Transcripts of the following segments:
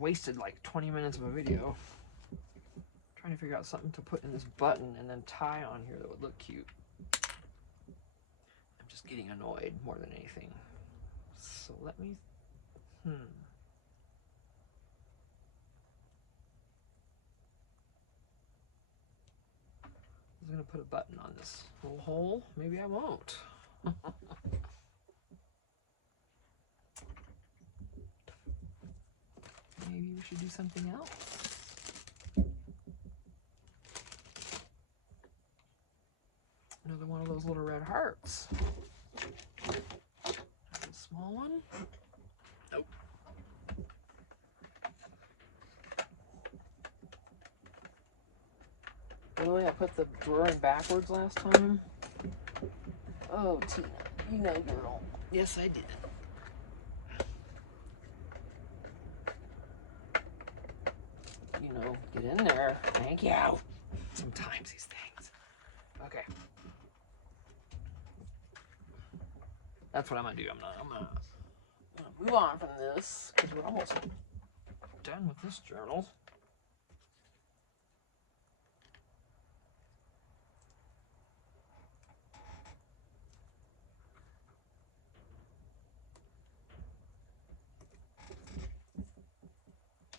wasted like 20 minutes of a video trying to figure out something to put in this button and then tie on here that would look cute. I'm just getting annoyed more than anything. So let me, I was gonna put a button on this little hole. Maybe I won't. Maybe we should do something else. Another one of those little red hearts. A small one? Nope. Really? I put the drawing backwards last time? Oh, Tina, you know, girl. Yes, I did. You know, get in there. Thank you. Sometimes these things. Okay. That's what I'm gonna do. I'm gonna move on from this because we're almost done with this journal.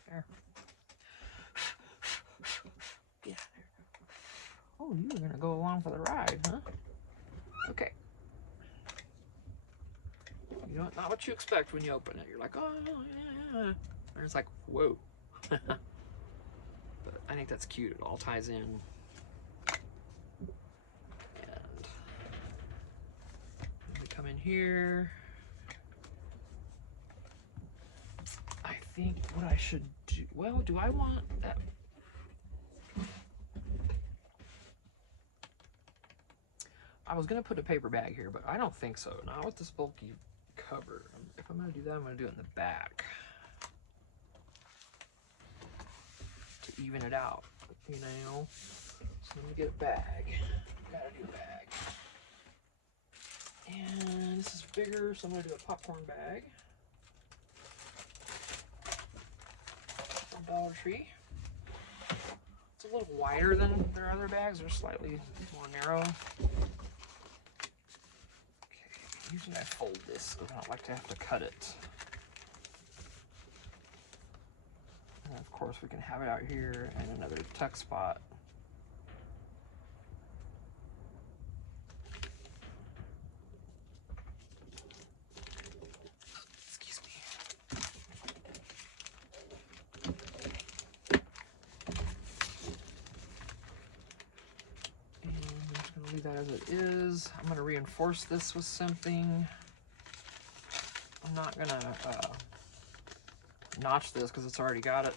There. Yeah. Oh, you were gonna go along for the ride, huh? Okay. You know, not what you expect when you open it. You're like, oh, yeah. And it's like, whoa. But I think that's cute. It all ties in. And we come in here. I think what I should do, well, do I want that? I was gonna put a paper bag here, but I don't think so. Not with this bulky cover. If I'm gonna do that, I'm gonna do it in the back to even it out, you know? So let me get a bag. Gotta do a bag. And this is bigger, so I'm gonna do a popcorn bag. From Dollar Tree. It's a little wider than their other bags. They're slightly more narrow. Usually I fold this because I don't like to have to cut it. And of course we can have it out here and another tuck spot. Excuse me. And I'm just going to leave that as it is. I'm going to reinforce this with something. I'm not going to notch this because it's already got it.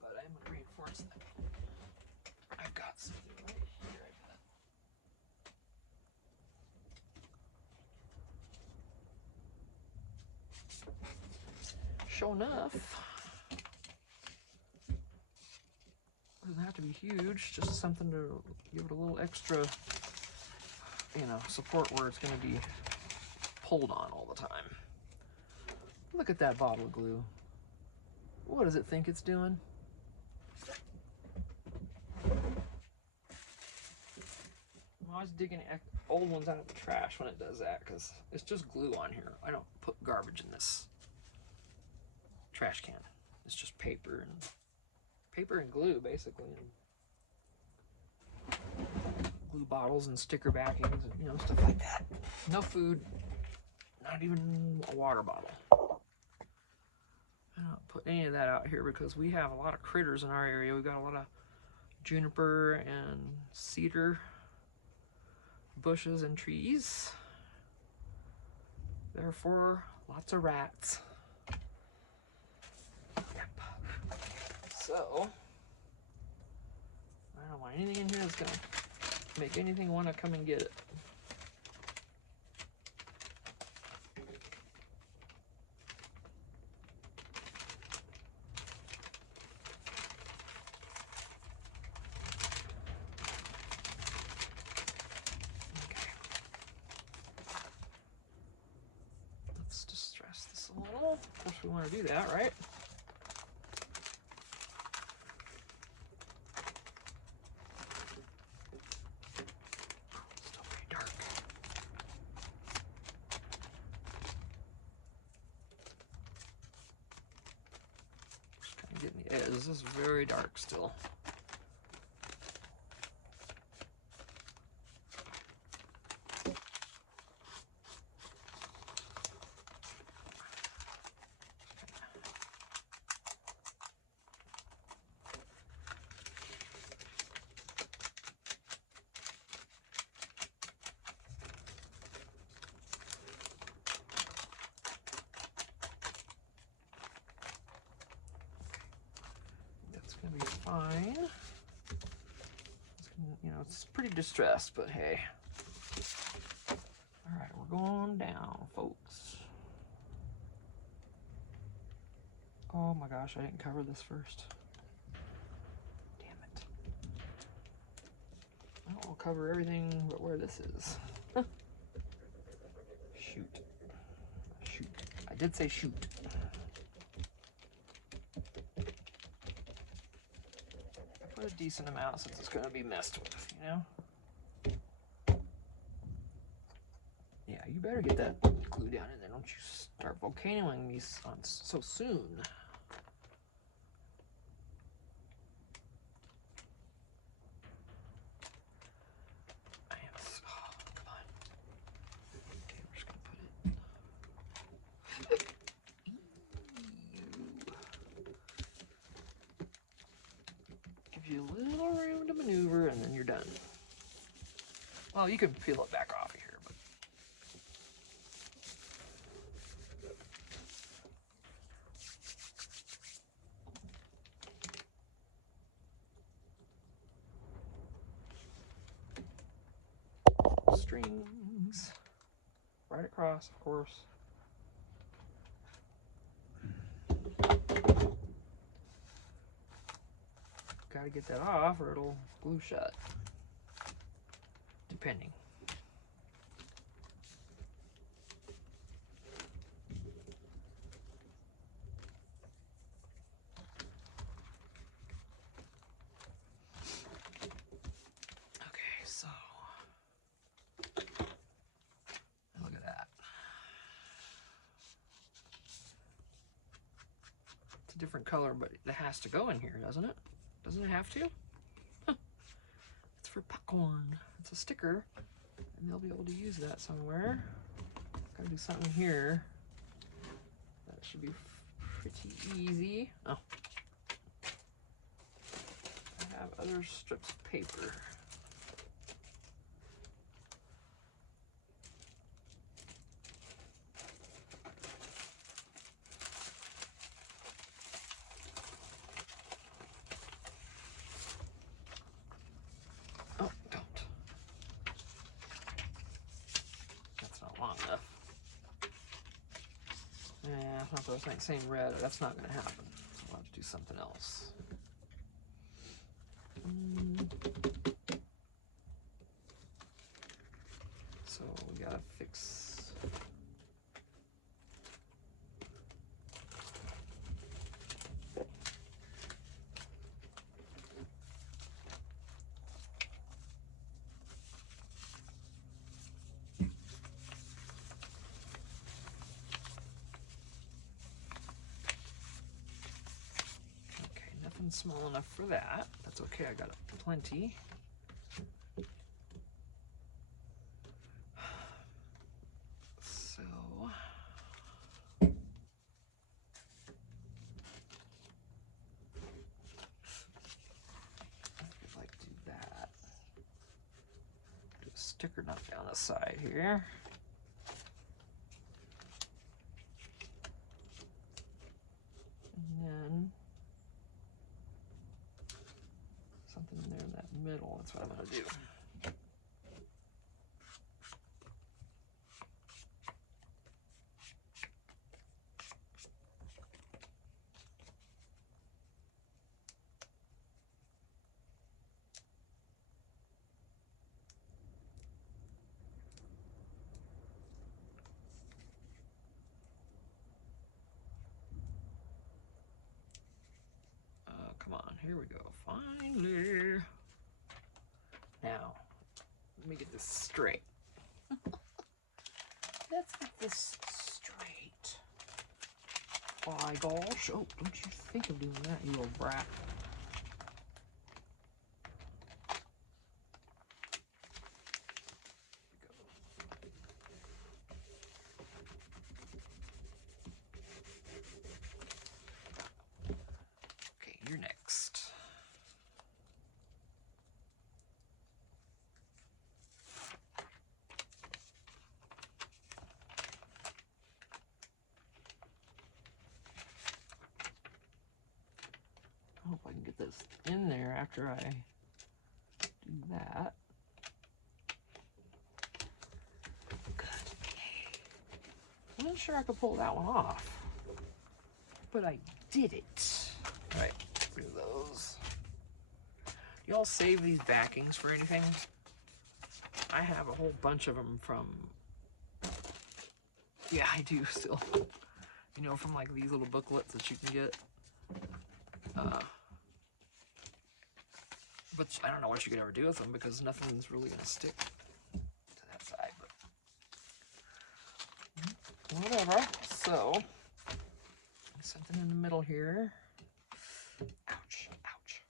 But I'm going to reinforce that. I've got something right here. Sure enough. Doesn't have to be huge, just something to give it a little extra, you know, support where it's going to be pulled on all the time. Look at that bottle of glue. What does it think it's doing? I'm always digging old ones out of the trash when it does that because it's just glue on here. I don't put garbage in this trash can. It's just paper and glue, basically. And glue bottles and sticker backings and, you know, stuff like that. No food, not even a water bottle. I don't put any of that out here because we have a lot of critters in our area. We've got a lot of juniper and cedar bushes and trees. Therefore, lots of rats. Yep. So, I don't want anything in here that's gonna make anything want to come and get it. Okay. Let's distress this a little. Of course, we want to do that, right? Still pretty dark. Just kind of getting the edge. This is very dark still. Gonna be fine. You know, it's pretty distressed, but hey. All right, we're going down, folks. Oh my gosh, I didn't cover this first. Damn it. I'll cover everything but where this is. Shoot. Shoot. I did say shoot. A decent amount since it's going to be messed with, you know? Yeah, you better get that glue down in there. Don't you start volcanoing me on so soon. I am so... come on. Okay, we're just going to put it... Gives you a little room to maneuver, and then you're done. Well, you can peel it back off of here, but... strings. Right across, of course. Gotta get that off or it'll glue shut. Depending. Okay, so look at that. It's a different color, but it has to go in here, doesn't it? Doesn't it have to? Huh. It's for popcorn. It's a sticker, and they'll be able to use that somewhere. Gotta do something here. That should be pretty easy. Oh. I have other strips of paper. Oh, don't. That's not long enough. Yeah, I thought that was same red. That's not going to happen. I'll have to do something else. So we gotta fix. Okay, nothing small enough for that. That's okay, I got plenty. So if I do that, do a sticker nut down the side here. And then something in there in that middle, that's what I'm gonna do. Here we go. Finally. Now, let me get this straight. Let's get this straight. My gosh. Oh, don't you think of doing that, you little brat. Okay, you're next. I hope I can get this in there after I do that. Good. I'm not sure I could pull that one off, but I did it. All right, do those. Y'all save these backings for anything? I have a whole bunch of them from, yeah, I do still. You know, from like these little booklets that you can get. But I don't know what you could ever do with them because nothing's really going to stick to that side. But whatever. So, something in the middle here. Ouch, ouch.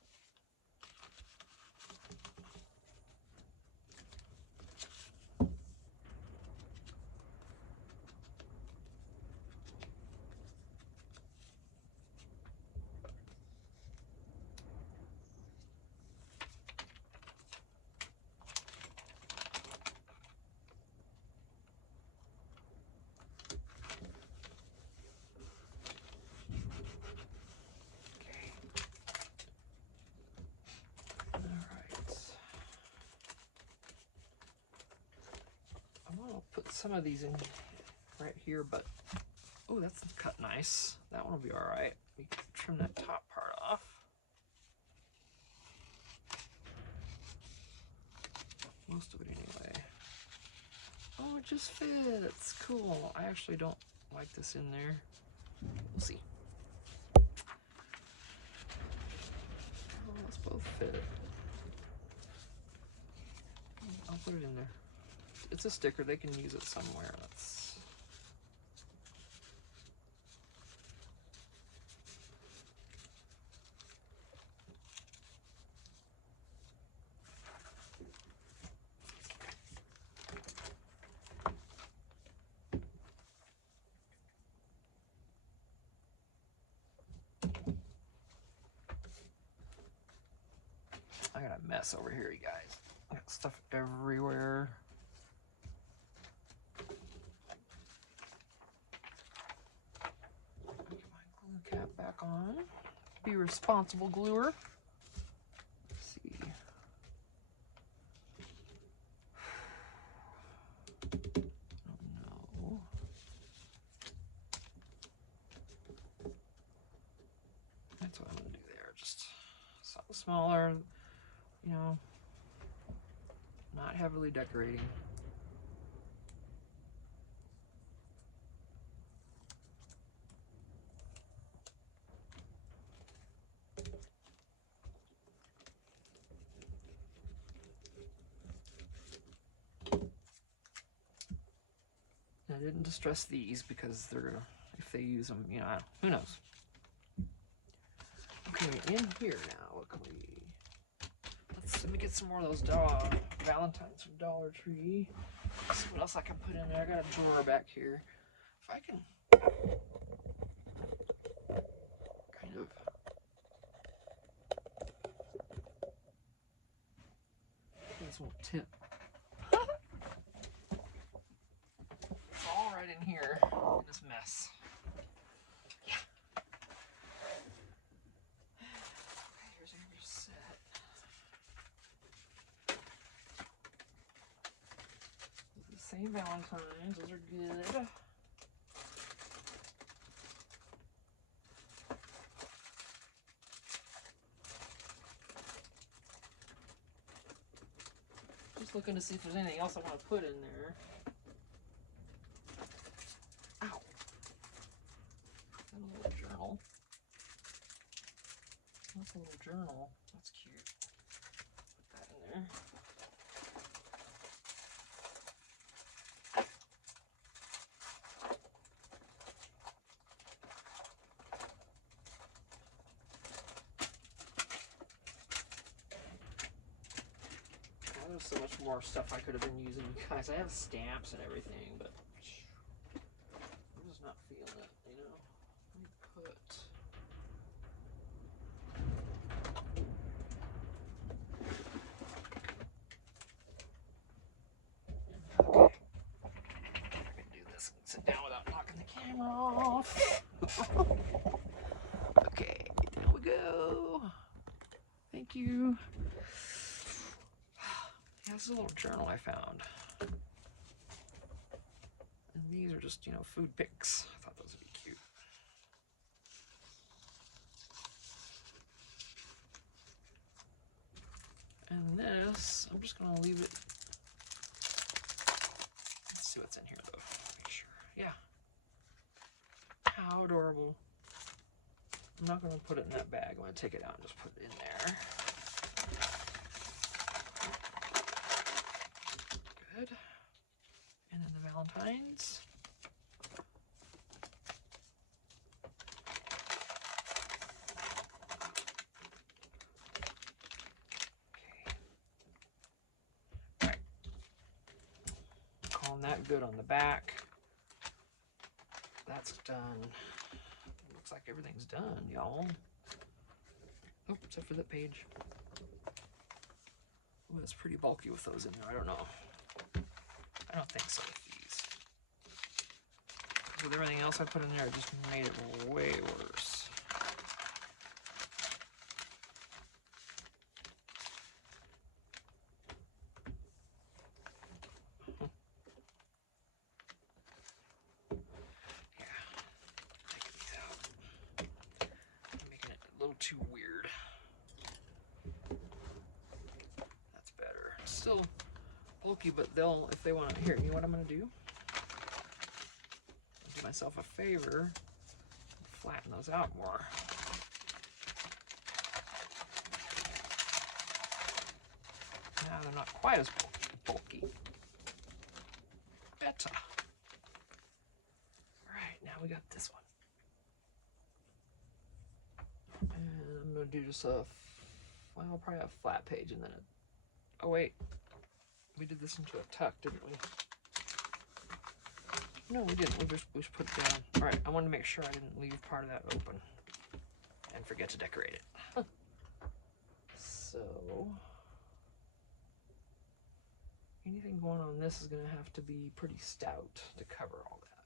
Put some of these in right here, but oh, that's cut nice. That one will be all right. We can trim that top part off. Most of it anyway. Oh, it just fits. Cool. I actually don't like this in there. We'll see. Oh, let's both fit. I'll put it in there. It's a sticker, they can use it somewhere. That's I got a mess over here, you guys. I got stuff everywhere. Get my glue cap back on. Be responsible gluer. Let's see. Oh no. That's what I'm gonna do there. Just something smaller, you know, not heavily decorating. I didn't distress these because they're, if they use them, you know, who knows. Okay, in here now, what can we, let me get some more of those Valentines from Dollar Tree. Let's see what else I can put in there. I got a drawer back here. If I can kind of, this won't tip. It's all right in here in this mess. Yeah. Okay, here's your set. The same Valentines, those are good. Just looking to see if there's anything else I want to put in there. Ow. Got a little journal. That's a little journal. That's cute. Put that in there. There's so much more stuff I could have been using, guys. I have stamps and everything, but I'm just not feeling it, you know? Let me put... Okay. I can do this and sit down without knocking the camera off. Okay, there we go. Thank you. Yeah, this is a little journal I found. And these are just, you know, food pics. I thought those would be cute. And this, I'm just gonna leave it. Let's see what's in here though. Make sure. Yeah. How adorable. I'm not gonna put it in that bag. I'm gonna take it out and just put it in there. Good. And then the Valentines. Okay. Right. Calling that good on the back. That's done. Looks like everything's done, y'all. Oh, except for that page. Oh, that's pretty bulky with those in there. I don't know. I don't think so with these. With everything else I put in there, it just made it way worse. Yeah, taking these out. I'm making it a little too weird. That's better. Still bulky, but they'll, if they want to, here, you know what I'm going to do? Do myself a favor, flatten those out more. Now they're not quite as bulky. Better. Alright, now we got this one. And I'm going to do just a, well, I'll probably have a flat page and then a, oh wait, we did this into a tuck, didn't we? No, we didn't. We just put it down. Alright, I wanted to make sure I didn't leave part of that open and forget to decorate it. So, anything going on this is going to have to be pretty stout to cover all that.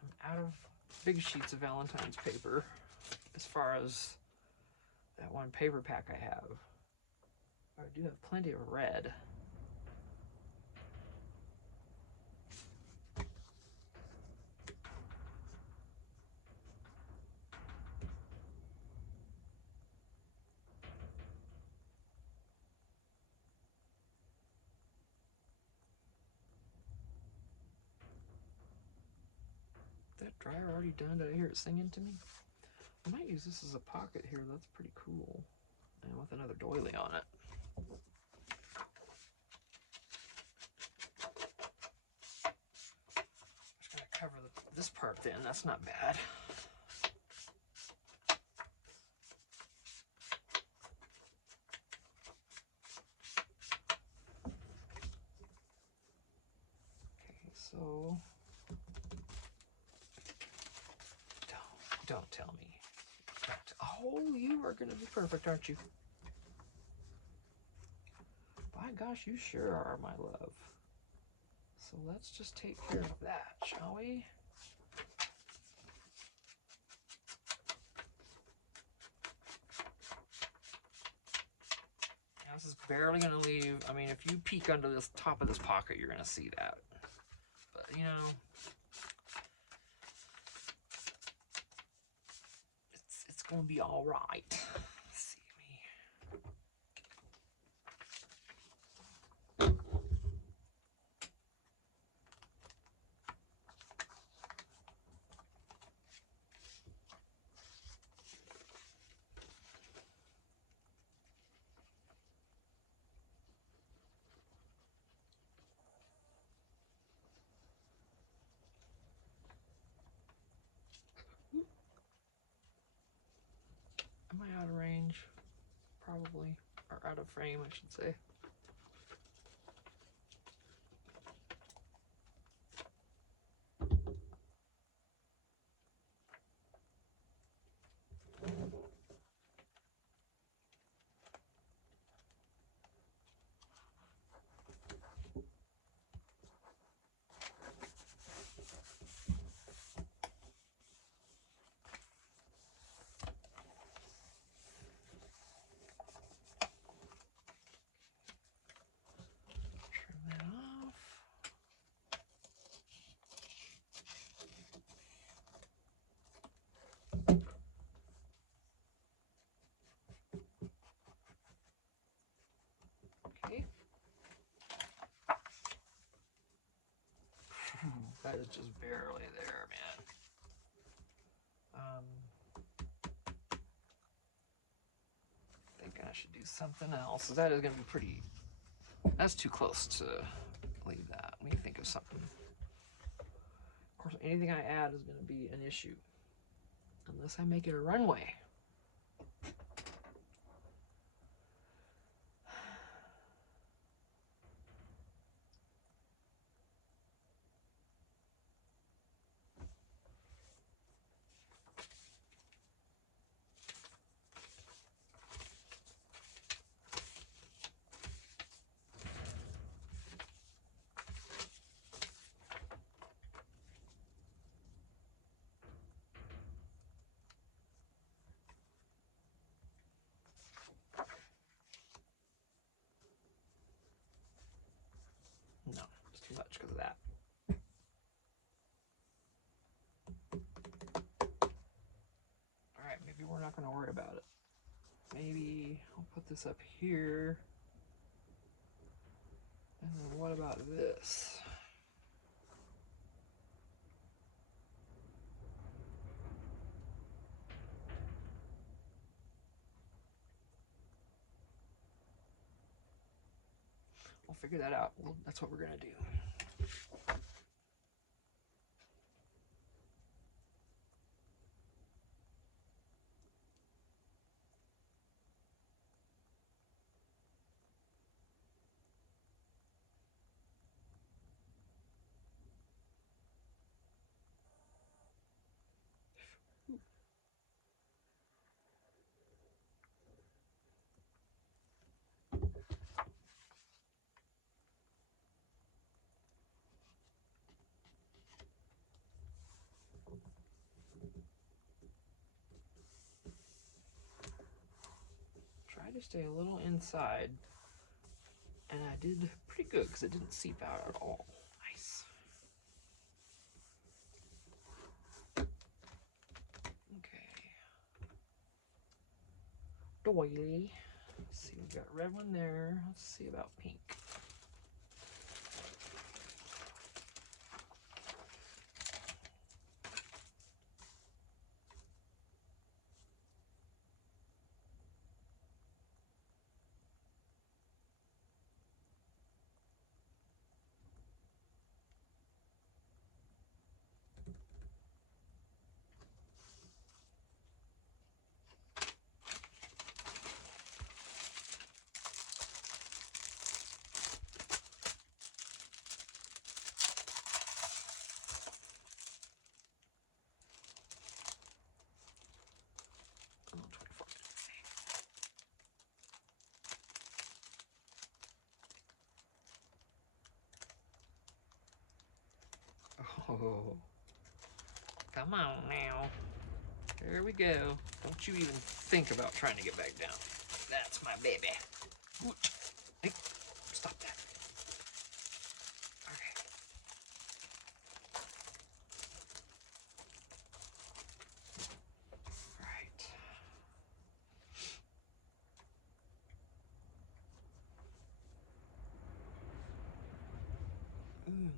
I'm out of big sheets of Valentine's paper as far as that one paper pack I have. I do have plenty of red. That dryer already done? Did I hear it singing to me? I might use this as a pocket here. That's pretty cool. And with another doily on it. Just gonna cover this part then. That's not bad. Okay, so don't tell me. Oh, you are gonna be perfect, aren't you? By gosh, you sure are, my love. So let's just take care of that, shall we? Now, this is barely gonna leave. I mean, if you peek under this top of this pocket, you're gonna see that. But you know, it's gonna be all right. See me. probably, or out of frame, I should say. Trim that off. Okay. That is just barely there, man. Thinking I should do something else. That is going to be pretty. That's too close to leave that. Let me think of something. Of course, anything I add is going to be an issue. Unless I make it a runway. No, it's too much because of that. Alright, maybe we're not going to worry about it. Maybe I'll put this up here. And then what about this? We'll figure that out. Well, that's what we're going to do. Try to stay a little inside. And I did pretty good because it didn't seep out at all. Nice. Okay. Doily. Let's see, we've got a red one there. Let's see about pink. Oh, come on now. There we go. Don't you even think about trying to get back down. That's my baby. Hey, stop that. Okay. Right.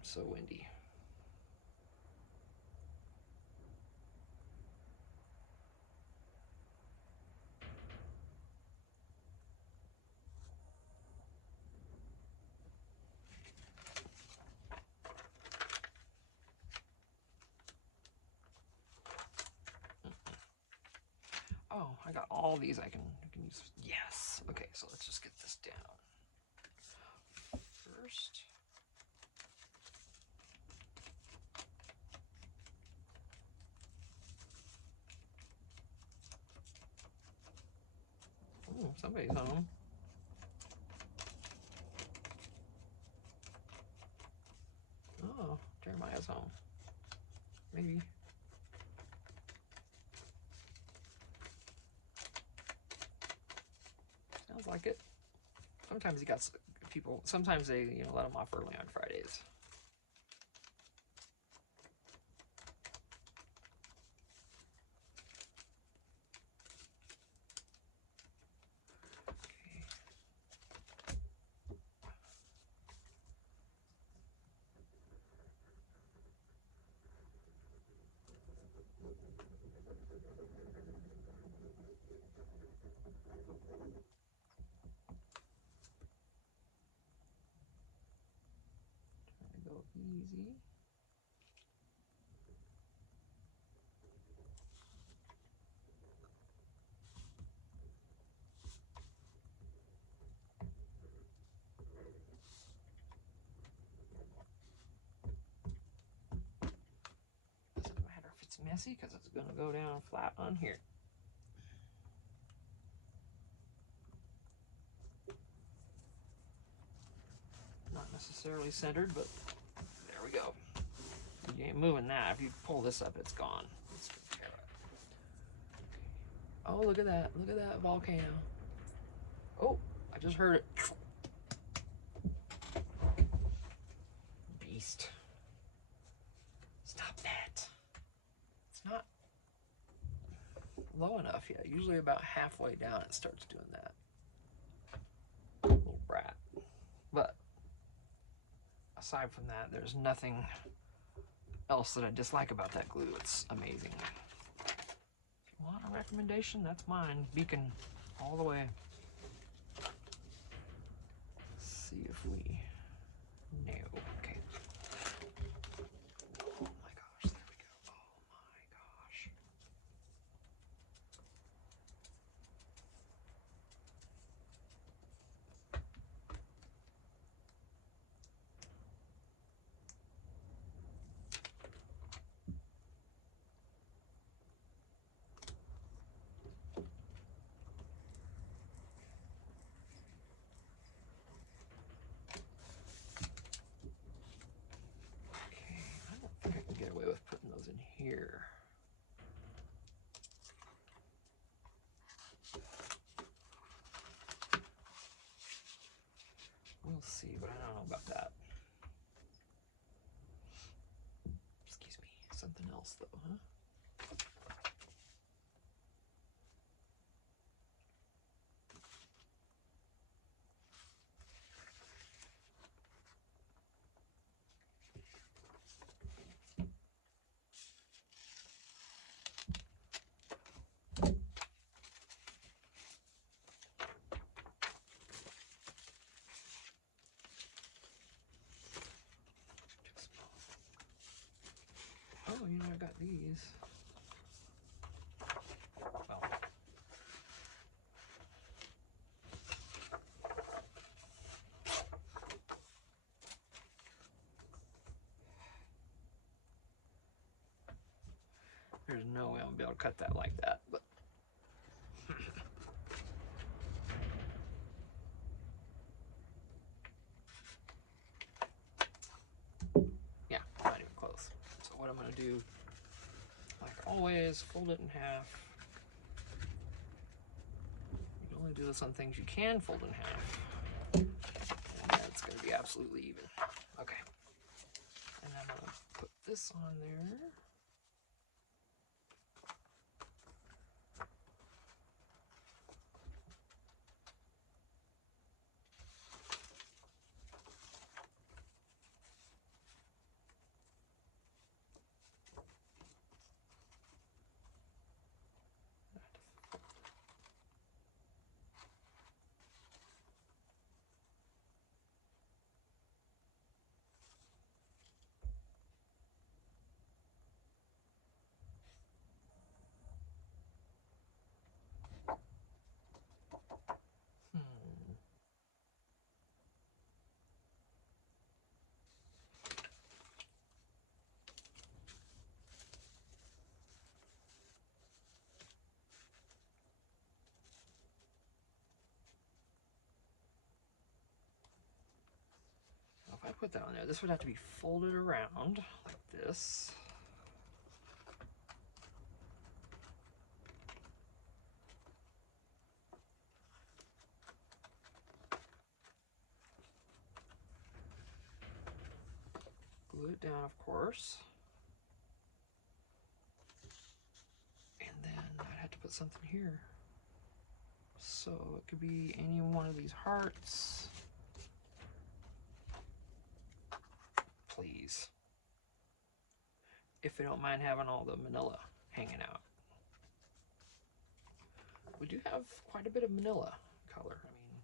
So windy. Oh, I got all these I can use. Yes. Okay, so let's just get this down first. Oh, somebody's home. Oh, Jeremiah's home. Maybe. Sounds like it. Sometimes he got people, sometimes they, let him off early on Fridays. Go easy. Doesn't matter if it's messy because it's going to go down flat on here. Not necessarily centered, but there we go. You ain't moving that. If you pull this up, it's gone. Oh, look at that. Look at that volcano. Oh, I just heard it. Beast. Stop that. It's not low enough yet. Usually about halfway down it starts doing that. Little brat. But aside from that, there's nothing else that I dislike about that glue. It's amazing. If you want a recommendation, that's mine. Beacon all the way. Let's see if we know. Okay. Oh my gosh, there we go. Oh my gosh. Get away with putting those in here. We'll see, but I don't know about that. Excuse me. Something else though, huh? Oh, I got these. Well, there's no way I'm gonna be able to cut that like that, but yeah, not even close. So what I'm gonna do, like always, fold it in half. You can only do this on things you can fold in half. And that's gonna be absolutely even. Okay. And I'm gonna put this on there. put that on there. This would have to be folded around like this. Glue it down, of course. And then I'd have to put something here. So it could be any one of these hearts. Please. If they don't mind having all the manila hanging out. We do have quite a bit of manila color. I mean,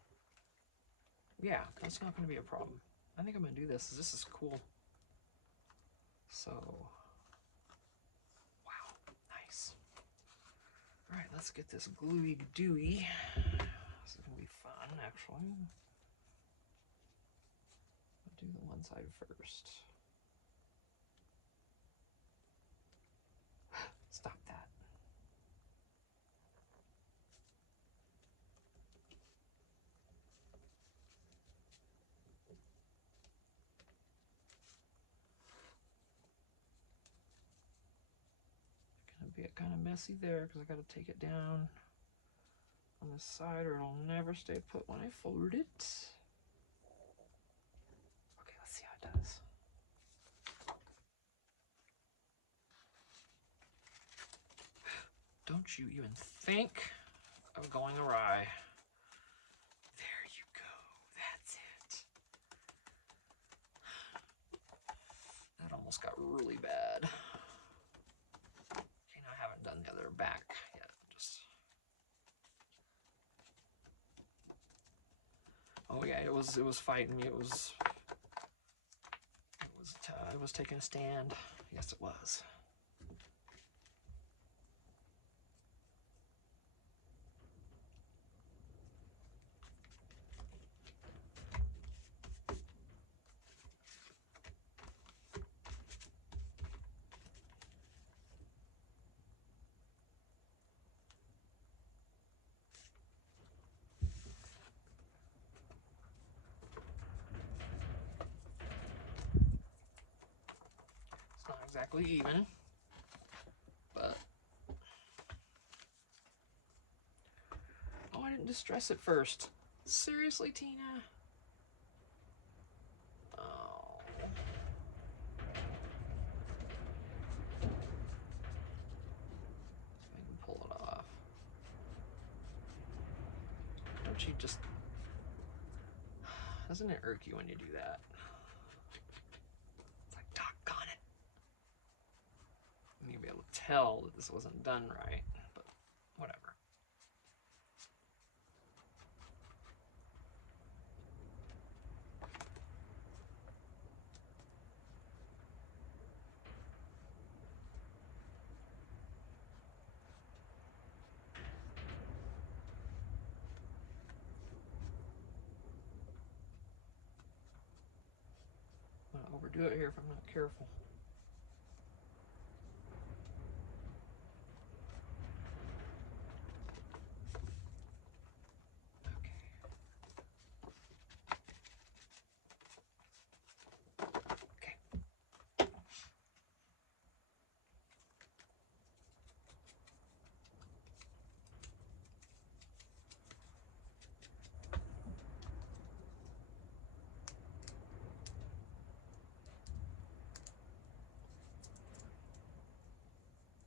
yeah, that's not going to be a problem. I think I'm going to do this. This is cool. So, wow, nice. All right, let's get this gluey dewy. This is going to be fun, actually. I'll do the one side first. Stop that. Gonna be kind of messy there because I got to take it down on the side or it'll never stay put when I fold it. Okay, let's see how it does. Don't you even think of going awry. There you go. That's it. That almost got really bad. Okay, now I haven't done the other back yet. Oh yeah, it was fighting me. It was taking a stand. Yes, it was. It's not exactly even, but oh, I didn't distress it first. Seriously, Tina? Oh. I can pull it off. Don't you just... Doesn't it irk you when you do that? It's like, doggone it. You'll be able to tell that this wasn't done right, but whatever. I'm gonna overdo it here if I'm not careful.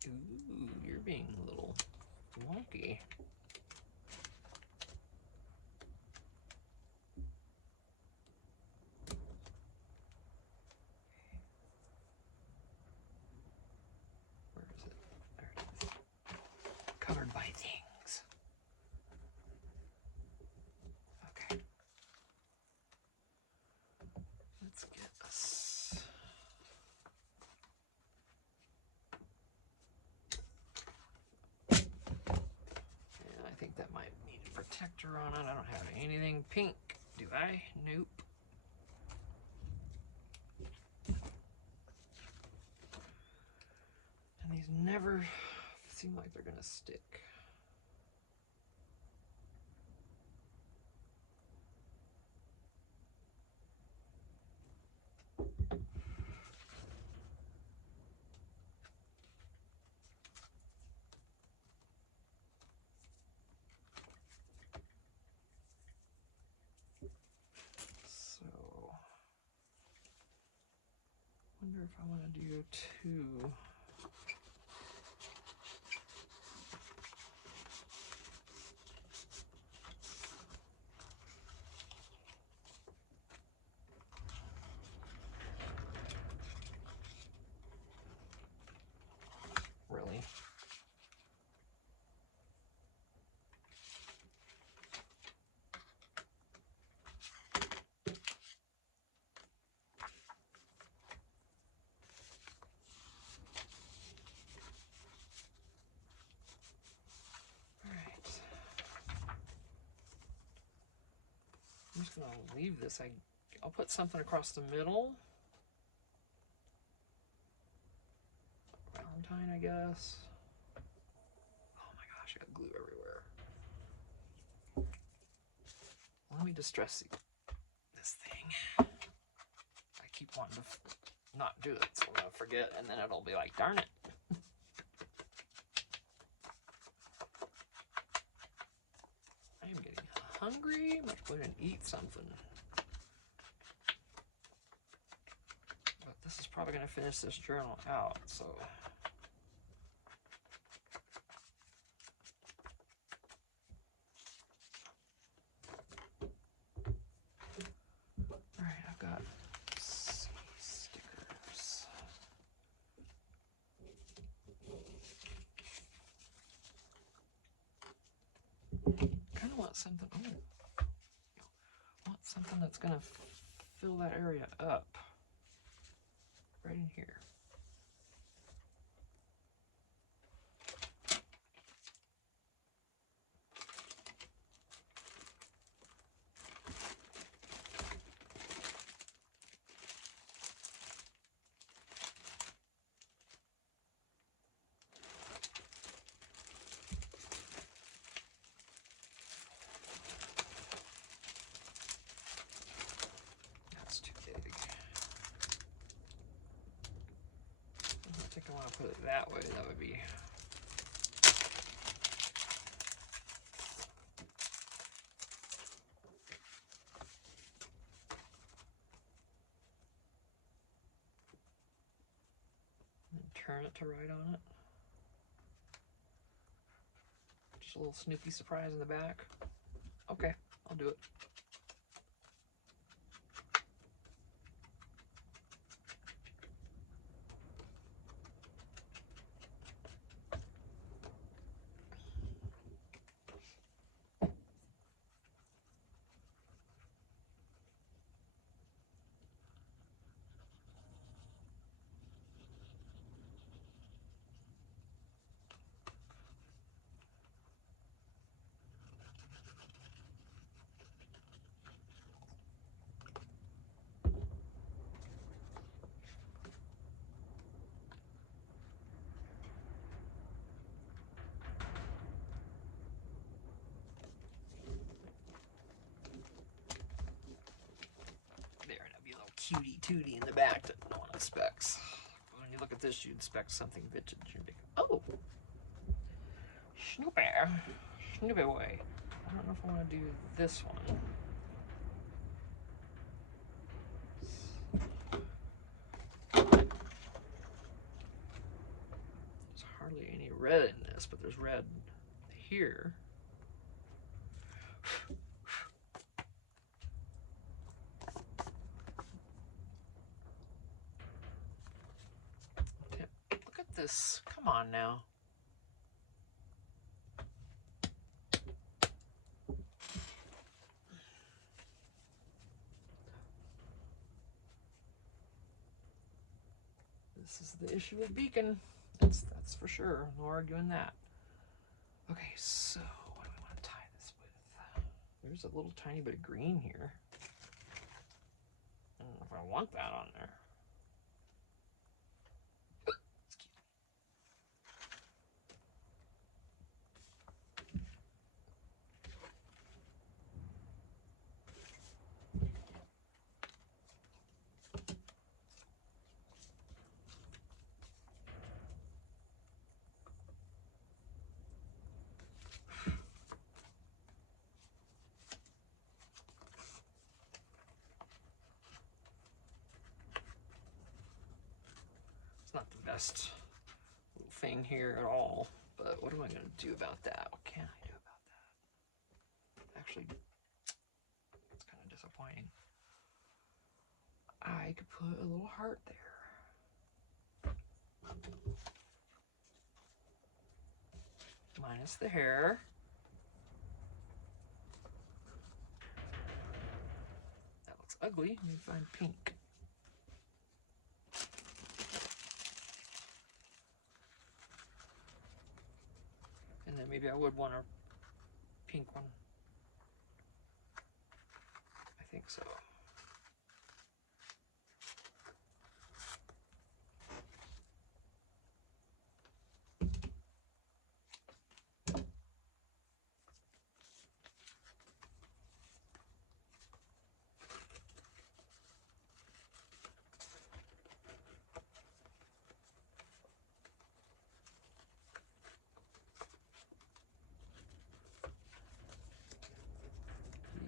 Ooh, you're being a little wonky. Where is it? There it is. Covered by things. Okay. Let's get us... Yeah, I think that might need a protector on it. I don't have anything pink, do I? Nope. And these never seem like they're gonna stick. wonder if I want to do two. Really? I'm just gonna leave this. I'll put something across the middle. Valentine, I guess. Oh my gosh, I got glue everywhere. Let me distress this thing. I keep wanting to not do it, so I'm gonna forget, and then it'll be like, darn it. I am getting hungry. I'm going to eat something. But this is probably going to finish this journal out, so. Alright, I've got stickers. Kind of want something. Oh, I want something that's going to fill that area up. Right in here. That's too big. I think I want to put it that way. That would be. Turn it to right on it. Just a little Snoopy surprise in the back. Okay, I'll do it. Cutie tootie in the back that no one expects. When you look at this, you expect something vintage. Oh! Snoopy. Snoopy boy. I don't know if I want to do this one. There's hardly any red in this, but there's red here. Look at this. Come on now. This is the issue with Beacon. That's for sure. No arguing that. Okay, so what do we want to tie this with? There's a little tiny bit of green here. I don't know if I want that on there. the best thing here at all, but what am I going to do about that? What can I do about that? Actually, it's kind of disappointing. I could put a little heart there. Minus the hair. That looks ugly. Let me find pink. And then maybe I would want a pink one. I think so.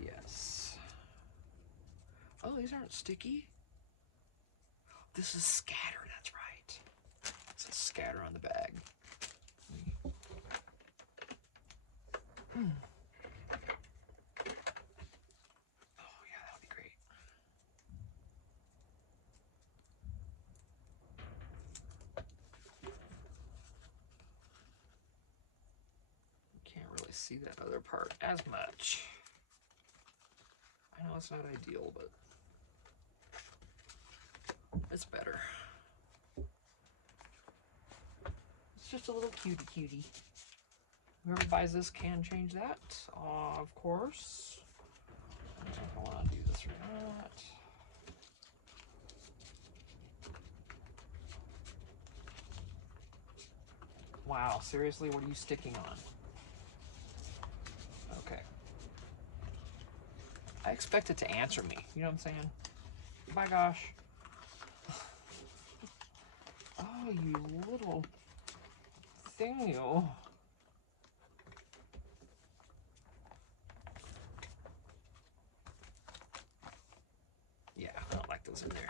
Yes. Oh, these aren't sticky. This is scatter, that's right. It says scatter on the bag. Oh, yeah, that'll be great. Can't really see that other part as much. I know it's not ideal, but it's better. It's just a little cutie. Whoever buys this can change that, of course. I don't know if I want to do this or not. Wow, seriously, what are you sticking on? Okay. I expect it to answer me, you know what I'm saying? My gosh. Oh, you little thing, you. Yeah, I don't like those in there.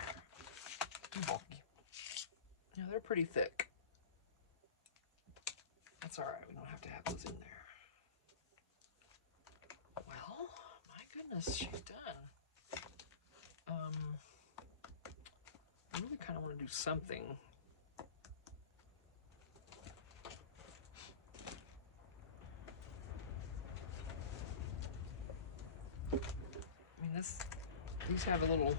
Too bulky. Yeah, they're pretty thick. That's all right. We don't have to have those in there. Well, my goodness, she's done. I really kind of want to do something. I mean, these have a little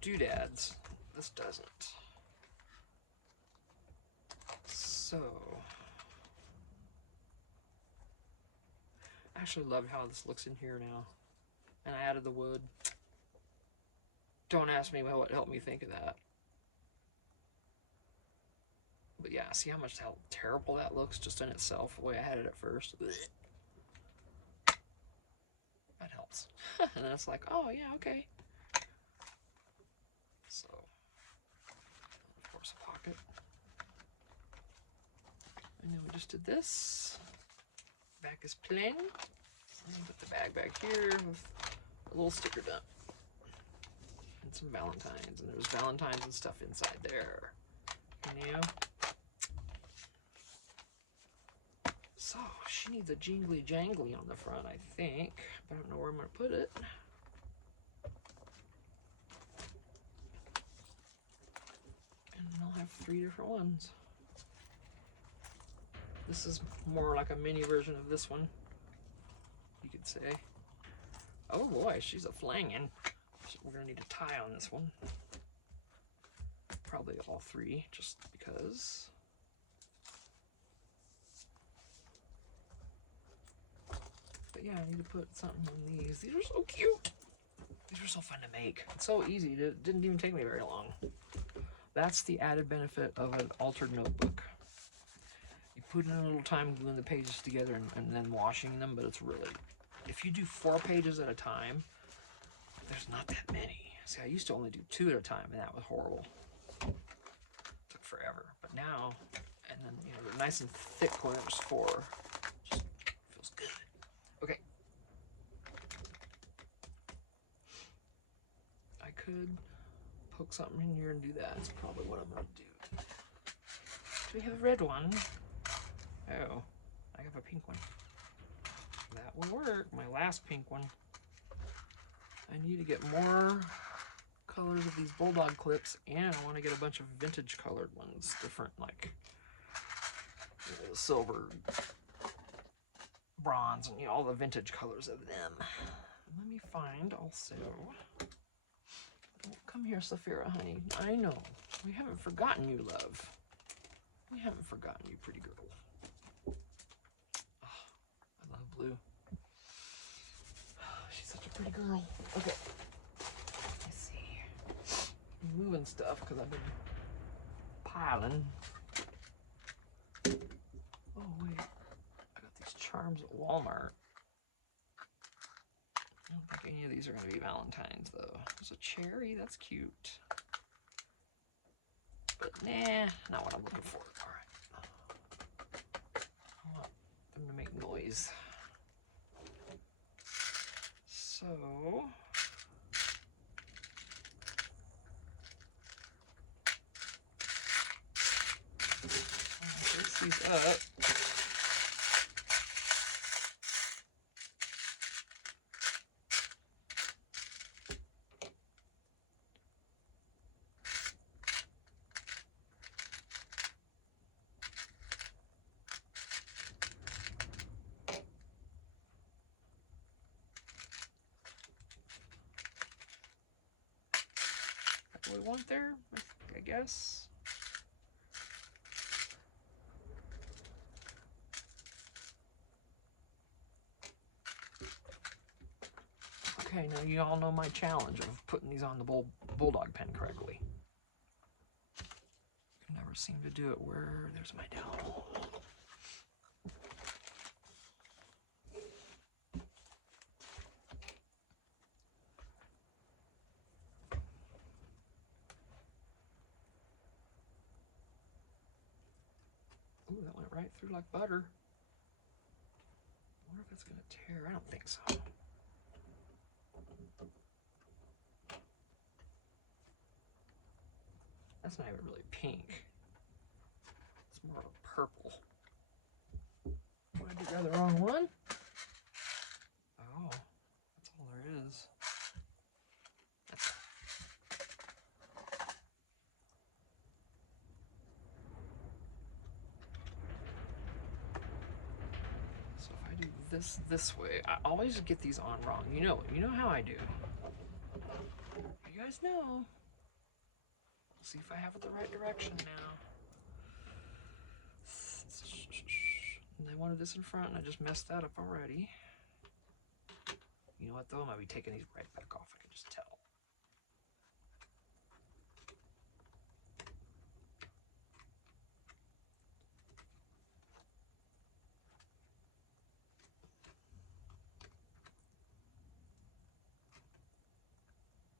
doodads. This doesn't. So, I actually love how this looks in here now. And I added the wood. Don't ask me what helped me think of that. But yeah, see how terrible that looks just in itself, the way I had it at first. That helps. And then it's like, oh yeah, okay. So, of course, a pocket. And then we just did this. Back is plain. And put the bag back here with a little sticker dump. And some Valentines. And there's Valentines and stuff inside there. You know? So, she needs a jingly jangly on the front, I think. But I don't know where I'm going to put it. And then I'll have 3 different ones. This is more like a mini version of this one, you could say. Oh boy, she's a flangin'. We're gonna need a tie on this one. Probably all 3, just because. But yeah, I need to put something on these. These are so cute. These are so fun to make. It's so easy. It didn't even take me very long. That's the added benefit of an altered notebook. You put in a little time gluing the pages together and then washing them, but it's really, if you do 4 pages at a time, there's not that many. See, I used to only do 2 at a time, and that was horrible. It took forever. But now, and then, you know, they're nice and thick when there's 4. Just feels good. Okay. I could poke something in here and do that. That's probably what I'm going to do. we have a red one. Oh, I have a pink one. That will work. My last pink one. I need to get more colors of these bulldog clips, and I want to get a bunch of vintage colored ones, different, like silver, bronze, and all the vintage colors of them. Let me find also. Don't come here, Saphira, honey. I know. We haven't forgotten you, love. We haven't forgotten you, pretty girl. Oh, I love blue. She's such a pretty girl. Okay. Let's see. I'm moving stuff because I've been piling. Oh, wait. I got these charms at Walmart. I don't think any of these are going to be Valentines, though. There's a cherry. That's cute. But nah, not what I'm looking for. All right. I want them to make noise. So, I'll fix these up. What we want there, I guess. Okay, now you all know my challenge of putting these on the bulldog pen correctly. I can never seem to do it. Where there's my dowel. Ooh, that went right through like butter. I wonder if it's gonna tear. I don't think so. That's not even really pink. It's more of a purple. Why did I grab the wrong one? Oh, that's all there is. So if I do this way, I always get these on wrong. You know how I do. You guys know. Let's see if I have it the right direction now. And I wanted this in front, and I just messed that up already. You know what, though? I might be taking these right back off. I can just tell.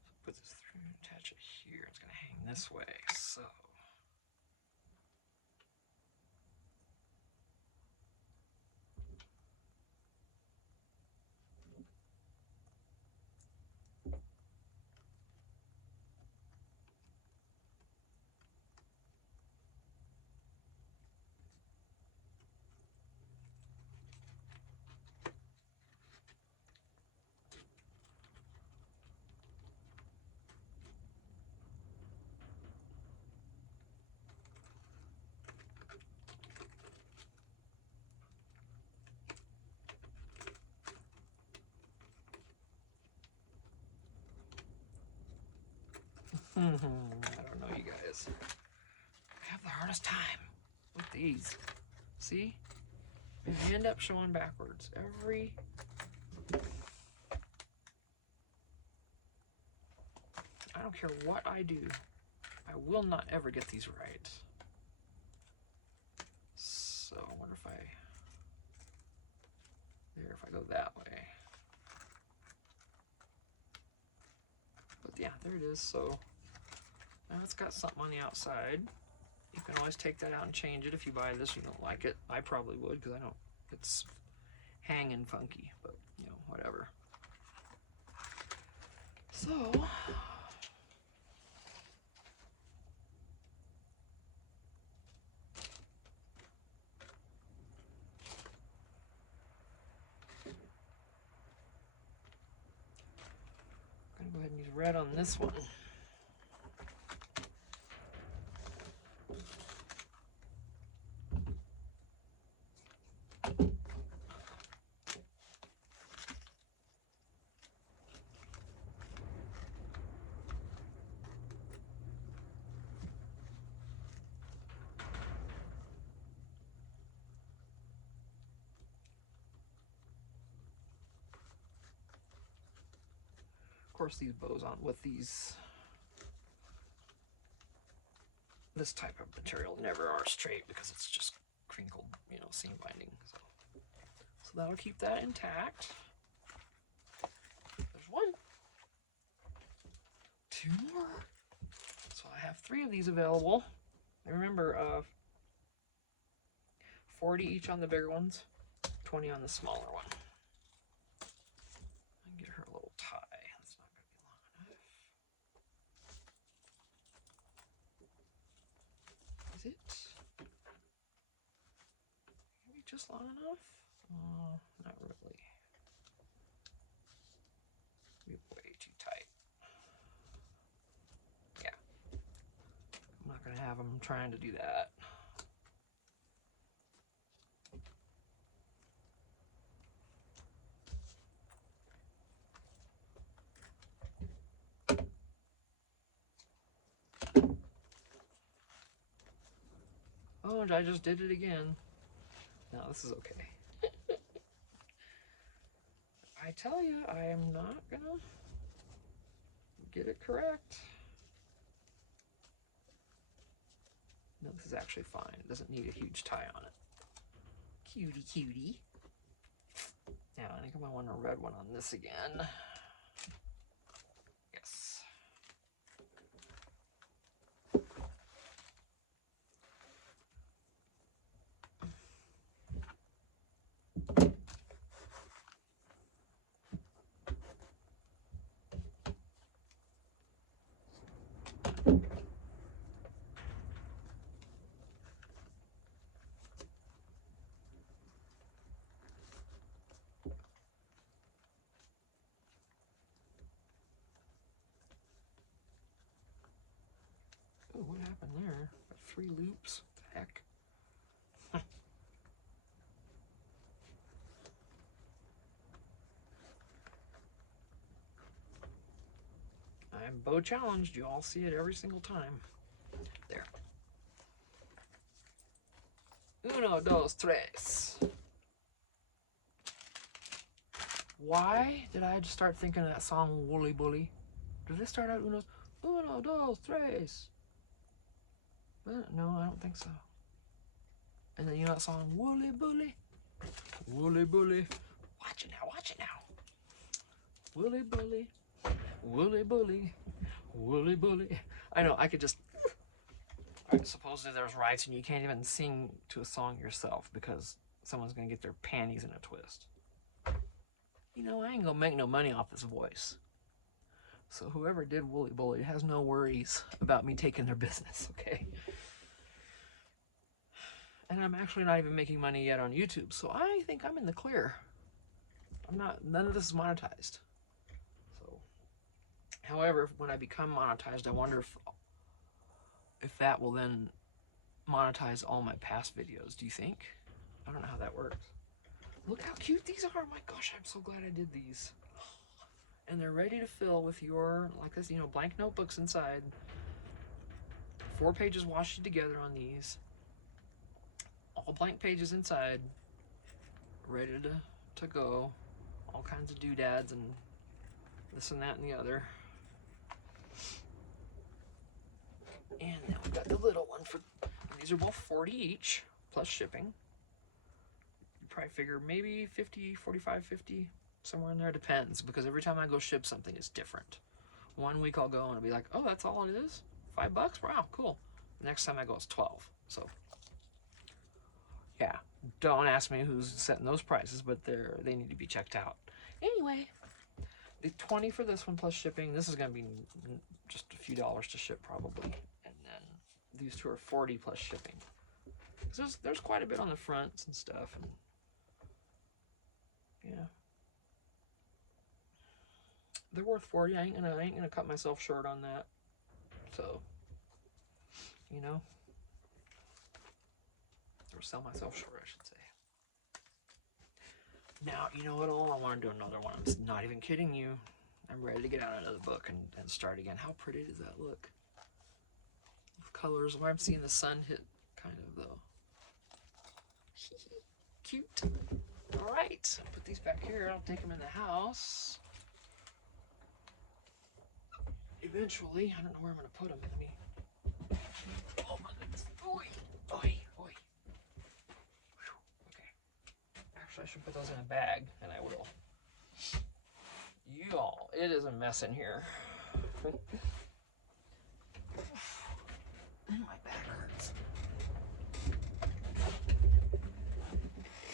So put this through, attach it here. It's going to hang this way. So. I don't know, you guys. I have the hardest time with these. See? They end up showing backwards every. I don't care what I do. I will not ever get these right. So I wonder if if I go that way. But yeah, there it is. So now it's got something on the outside. You can always take that out and change it if you buy this. You don't like it. I probably would because I don't. It's hanging funky, but whatever. So. red on this one. Of course, these bows on with this type of material never are straight because it's just crinkled, you know, seam binding. So that'll keep that intact. There's one. Two more. So I have 3 of these available. And remember, 40 each on the bigger ones, 20 on the smaller one. And get her a little tie. That's not going to be long enough. Is it? Maybe just long enough? Not really. Maybe way too tight. Yeah. I'm not going to have them trying to do that. Oh, and I just did it again. No, this is okay. I tell you, I am not gonna get it correct. No, this is actually fine. It doesn't need a huge tie on it. Cutie, cutie. Now, I think I might want a red one on this again. Yes. Oh, what happened there? Got 3 loops. What the heck? I'm bow challenged. You all see it every single time. There. Uno, dos, tres. Why did I just start thinking of that song, Woolly Bully? Did they start out uno, dos, tres? No, I don't think so. And then you know that song, Woolly Bully? Woolly Bully. Watch it now, watch it now. Woolly Bully, Woolly Bully, Woolly Bully. I know, I could just... Right, supposedly there's rights and you can't even sing to a song yourself because someone's going to get their panties in a twist. You know, I ain't going to make no money off this voice. So whoever did Woolly Bully has no worries about me taking their business, okay? And I'm actually not even making money yet on YouTube, so I think I'm in the clear. None of this is monetized. So, however, when I become monetized, I wonder if that will then monetize all my past videos. Do you think? I don't know how that works. Look how cute these are. My gosh, I'm so glad I did these. And they're ready to fill with your, like this, you know, blank notebooks inside. 4 pages washed together on these. All blank pages inside. Ready to go. All kinds of doodads and this and that and the other. And then we've got the little one for, these are both 40 each, plus shipping. You probably figure maybe 50, 45, 50, somewhere in there. Depends, because every time I go ship something, it's different. One week I'll go and I'll be like, oh, that's all it is? $5? Wow, cool. The next time I go, it's 12. So, yeah, don't ask me who's setting those prices, but they need to be checked out. Anyway, the 20 for this one plus shipping. This is going to be just a few dollars to ship probably. And then these 2 are 40 plus shipping. There's quite a bit on the fronts and stuff. And yeah. they're worth 40. I ain't gonna cut myself short on that. So, you know, or sell myself short, I should say. Now, you know what? All I want to do another one. I'm not even kidding you. I'm ready to get out another book and start again. How pretty does that look? With colors. Where I'm seeing the sun hit, kind of though. Cute. All right, I'll put these back here. I'll take them in the house. Eventually, I don't know where I'm going to put them. Let me. Oh my goodness. Oi, oi, oi. Whew. Okay. Actually, I should put those in a bag, and I will. Y'all, it is a mess in here. My back hurts.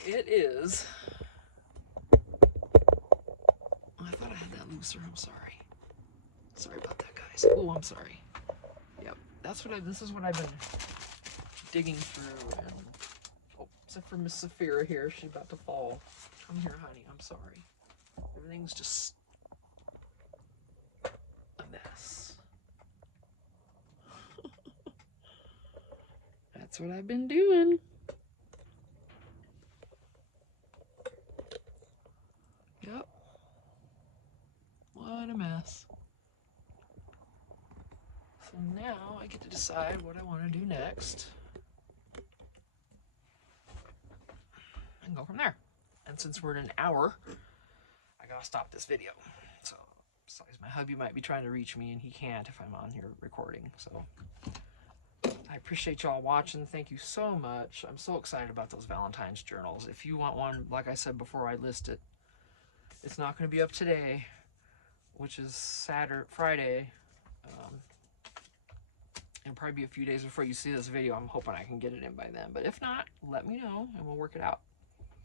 It is. Oh, I thought I had that looser. I'm sorry. Sorry about that, guys. Oh, I'm sorry. Yep, this is what I've been digging through. And oh, except for Miss Saphira here, she's about to fall. Come here, honey. I'm sorry. Everything's just a mess. That's what I've been doing. Yep. What a mess. So now I get to decide what I want to do next. And go from there. And since we're at an hour, I gotta stop this video. So besides, my hubby might be trying to reach me and he can't if I'm on here recording. So I appreciate y'all watching. Thank you so much. I'm so excited about those Valentine's journals. If you want one, like I said before I list it, it's not going to be up today, which is Friday. It'll probably be a few days before you see this video. I'm hoping I can get it in by then. But if not, let me know and we'll work it out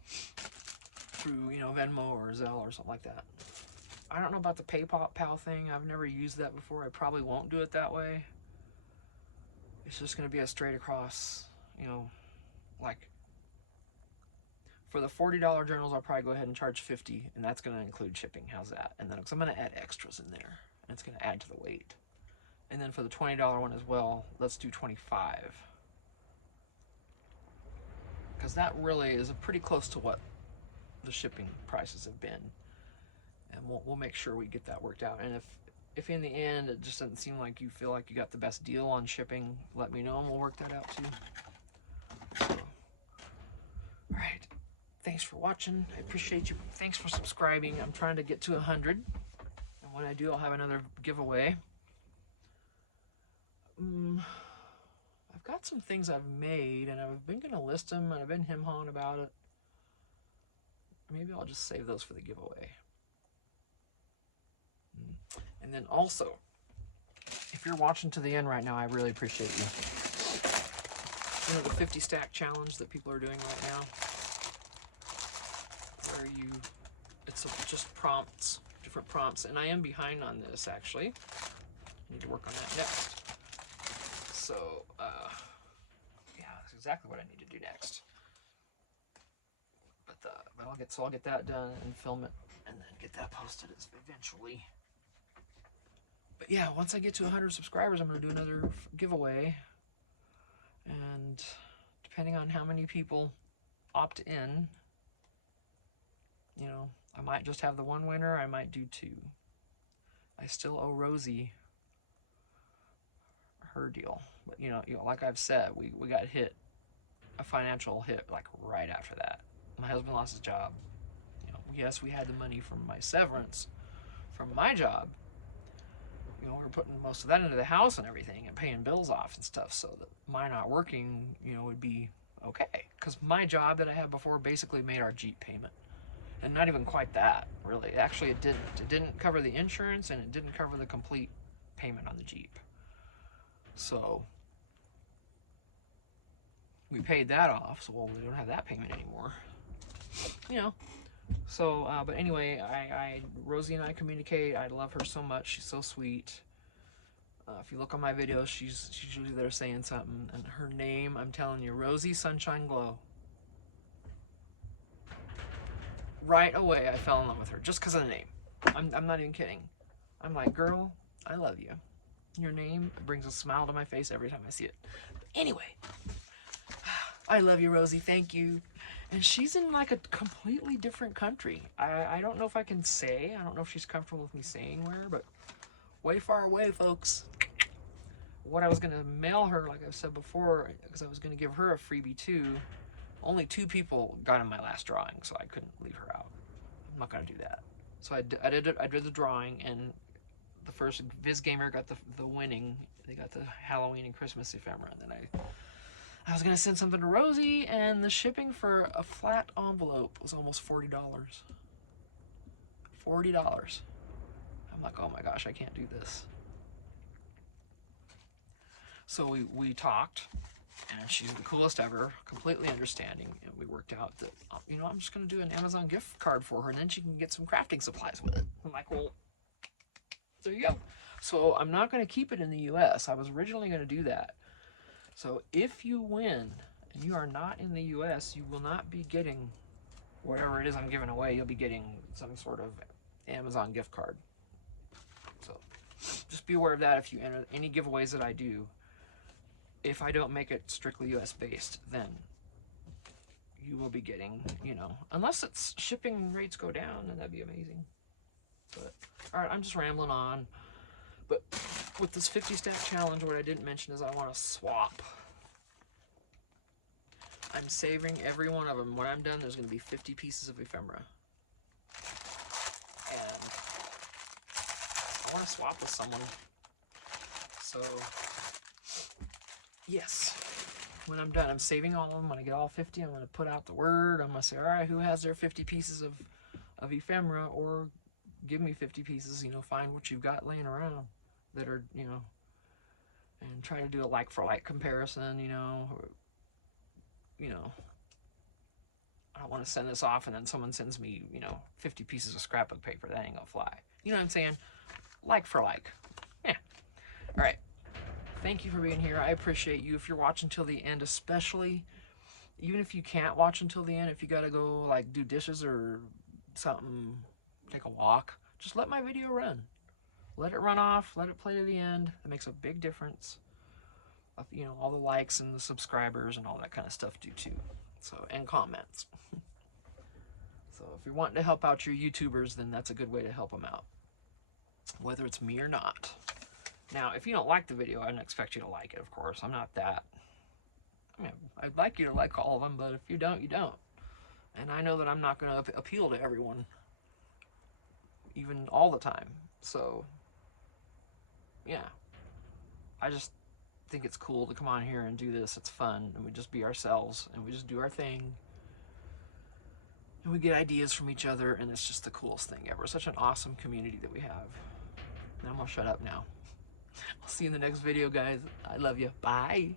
through, Venmo or Zelle or something like that. I don't know about the PayPal thing. I've never used that before. I probably won't do it that way. It's just going to be a straight across, like for the $40 journals, I'll probably go ahead and charge $50, and that's going to include shipping. How's that? And then, because I'm going to add extras in there, and it's going to add to the weight. And then for the $20 one as well, let's do $25. Because that really is pretty close to what the shipping prices have been. And we'll make sure we get that worked out. And if in the end it just doesn't seem like you feel like you got the best deal on shipping, let me know and we'll work that out too. So, all right. Thanks for watching. I appreciate you. Thanks for subscribing. I'm trying to get to 100. And when I do, I'll have another giveaway. I've got some things I've made, and I've been going to list them, and I've been hem-hawing about it. Maybe I'll just save those for the giveaway. And then also, if you're watching to the end right now, I really appreciate you. The 50 stack challenge that people are doing right now, where it's just prompts, different prompts, and I am behind on this actually. I need to work on that next. So, yeah, that's exactly what I need to do next. But I'll get that done and film it, and then get that posted eventually. But yeah, once I get to 100 subscribers, I'm going to do another giveaway. And depending on how many people opt in, I might just have the one winner. I might do two. I still owe Rosie her deal. But, like I've said, we got a financial hit, like right after that. My husband lost his job. Yes, we had the money from my severance from my job. We're putting most of that into the house and everything and paying bills off and stuff, so that my not working, would be okay. Because my job that I had before basically made our Jeep payment. And not even quite that, really. Actually, it didn't. It didn't cover the insurance, and it didn't cover the complete payment on the Jeep. So we paid that off, so we don't have that payment anymore. So, but anyway, Rosie and I communicate. I love her so much. She's so sweet. If you look on my videos, she's usually there saying something. And her name, I'm telling you, Rosie Sunshine Glow. Right away, I fell in love with her just because of the name. I'm not even kidding. I'm like, girl, I love you. Your name brings a smile to my face every time I see it. But anyway, I love you, Rosie. Thank you. And she's in like a completely different country. I don't know if I can say. I don't know if she's comfortable with me saying where, but way far away, folks. What I was going to mail her, like I've said before, because I was going to give her a freebie too. Only 2 people got in my last drawing, so I couldn't leave her out. I'm not going to do that. So I did the drawing, and the first Viz Gamer got the winning. They got the Halloween and Christmas ephemera, and then I was gonna send something to Rosie, and the shipping for a flat envelope was almost $40. $40. I'm like, oh my gosh, I can't do this. So we talked, and she's the coolest ever, completely understanding, and we worked out that, you know, I'm just gonna do an Amazon gift card for her, and then she can get some crafting supplies with it. I'm like, well, there you go. So I'm not gonna keep it in the US. I was originally gonna do that. So if you win and you are not in the US, you will not be getting whatever it is I'm giving away. You'll be getting some sort of Amazon gift card. So just be aware of that if you enter any giveaways that I do. If I don't make it strictly US based, then you will be getting, you know, unless it's shipping rates go down, then that'd be amazing. But all right, I'm just rambling on. But with this 50 stack challenge, what I didn't mention is I want to swap. I'm saving every one of them. When I'm done, there's going to be 50 pieces of ephemera. And I want to swap with someone. So, yes. When I'm done, I'm saving all of them. When I get all 50, I'm going to put out the word. I'm going to say, all right, who has their 50 pieces of ephemera? Or give me 50 pieces, you know, find what you've got laying around that are, you know, and try to do a like-for-like comparison, you know, I don't want to send this off and then someone sends me, you know, 50 pieces of scrapbook paper. That ain't gonna fly. You know what I'm saying? Like for like. Yeah. All right. Thank you for being here. I appreciate you. If you're watching till the end, especially, even if you can't watch until the end, if you gotta go like do dishes or something, take a walk, just let my video run. Let it run off. Let it play to the end. It makes a big difference. You know, all the likes and the subscribers and all that kind of stuff do too. So, and comments. So if you're wanting to help out your YouTubers, then that's a good way to help them out, whether it's me or not. Now, if you don't like the video, I don't expect you to like it, of course. I'm not that. I mean, I'd like you to like all of them, but if you don't, you don't. And I know that I'm not going to appeal to everyone, even all the time. So, yeah. I just think it's cool to come on here and do this. It's fun, and we just be ourselves, and we just do our thing. And we get ideas from each other, and it's just the coolest thing ever. Such an awesome community that we have. And I'm gonna shut up now. I'll see you in the next video, guys. I love you. Bye.